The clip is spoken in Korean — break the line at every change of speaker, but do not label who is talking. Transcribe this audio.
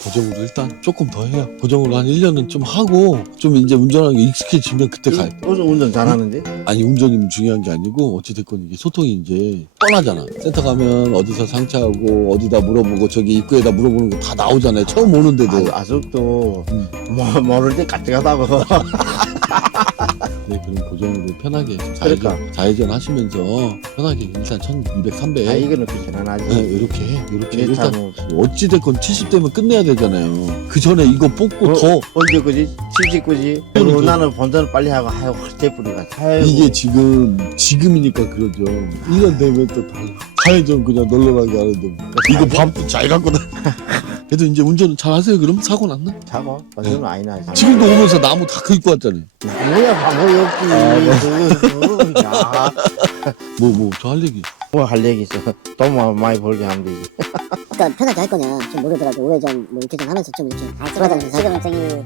보정으로 일단 조금 더 해요. 보정으로 한 1년은 좀 하고 좀 이제 운전하는 게 익숙해지면 그때 가요.
무슨 운전 잘하는데?
아니 운전이 중요한 게 아니고 어찌됐건 이게 소통이 이제 뻔하잖아. 센터 가면 어디서 상차하고 어디다 물어보고 저기 입구에다 물어보는 거 다 나오잖아요. 처음 오는데도.
아직도 모를 때 까뜩하다고.
네, 그럼 보정으로 편하게
그러니까.
좌회전 하시면서 편하게 일단 1200, 300
아 이거는 귀찮아하지.
네, 이렇게
이게
일단
참
어찌됐건 70대면 끝내야 되잖아요. 그 전에 이거 뽑고 더
언제 그지? 79지?
그러니까.
나는 본전을 빨리 하고 아유 헐대뿌리가 아이고.
이게 지금이니까 그러죠. 1년 되면 또 달라. 좌회전 그냥 널널하게 하는데 이거 밥도 잘 갖고 다. 그래도 이제 운전은 잘 하세요. 그럼 사고 났나?
자고 본전은 아니나.
지금도 오면서 나무 다 긁고 왔잖아요.
뭐야 바보였지. 야,
뭐 저 할 얘기.
뭐 할 얘기 있어. 돈 많이 벌게 하면 되지.
그러니까 편하게 할 거냐 좀 모르더라도 우회전 뭐 이렇게 좀 하면서 좀 이렇게 돌아다니면서
지금은 저기